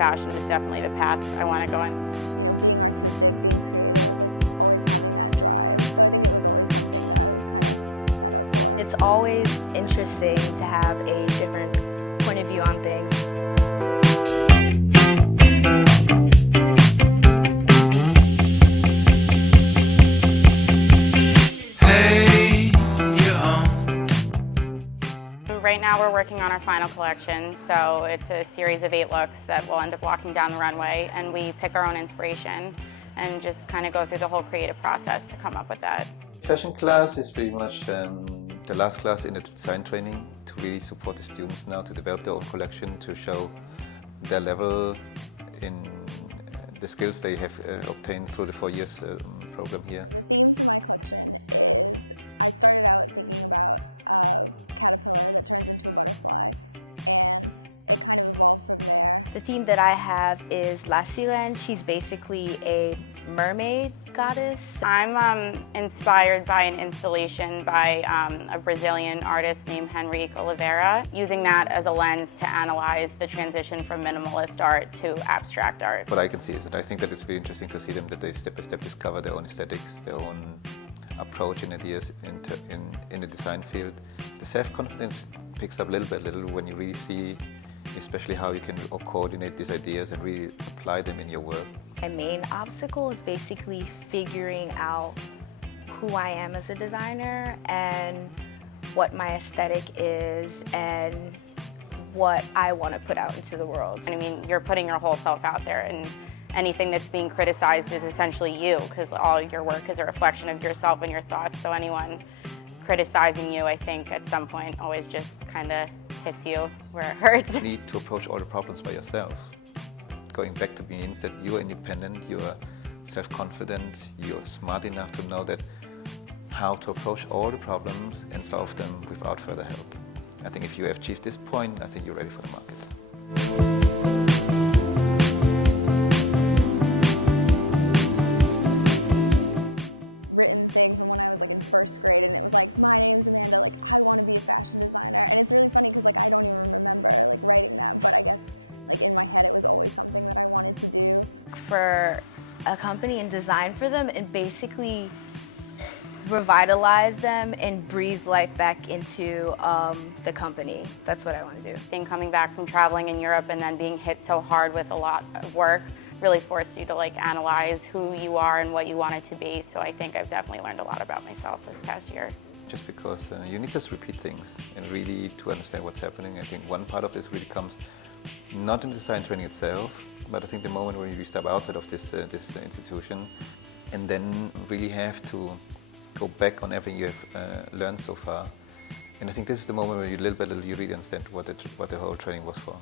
fashion is definitely the path I want to go in. It's always interesting to have a different point of view on things. Right now we're working on our final collection, so it's a series of 8 looks that we'll end up walking down the runway, and we pick our own inspiration and just kind of go through the whole creative process to come up with that. Fashion class is pretty much the last class in the design training to really support the students now to develop their own collection, to show their level in the skills they have obtained through the 4 years program here. The theme that I have is La Sirène. She's basically a mermaid goddess. I'm inspired by an installation by a Brazilian artist named Henrique Oliveira, using that as a lens to analyze the transition from minimalist art to abstract art. What I can see is that I think that it's very interesting to see them, that they step by step discover their own aesthetics, their own approach and ideas in the design field. The self-confidence picks up little by little when you really see especially how you can coordinate these ideas and really apply them in your work. My main obstacle is basically figuring out who I am as a designer and what my aesthetic is and what I want to put out into the world. I mean, you're putting your whole self out there, and anything that's being criticized is essentially you, because all your work is a reflection of yourself and your thoughts. So anyone criticizing you, I think, at some point always just kind of hits you where it hurts. You need to approach all the problems by yourself. Going back to means that you are independent, you are self-confident, you're smart enough to know that how to approach all the problems and solve them without further help. I think if you have achieved this point, I think you're ready for the market. For a company and design for them and basically revitalize them and breathe life back into the company. That's what I want to do. Being coming back from traveling in Europe and then being hit so hard with a lot of work really forced you to analyze who you are and what you want it to be. So I think I've definitely learned a lot about myself this past year. Just because you need to just repeat things and really to understand what's happening. I think one part of this really comes not in the design training itself, but I think the moment when you step outside of this institution and then really have to go back on everything you have learned so far. And I think this is the moment where you little by little you really understand what the whole training was for.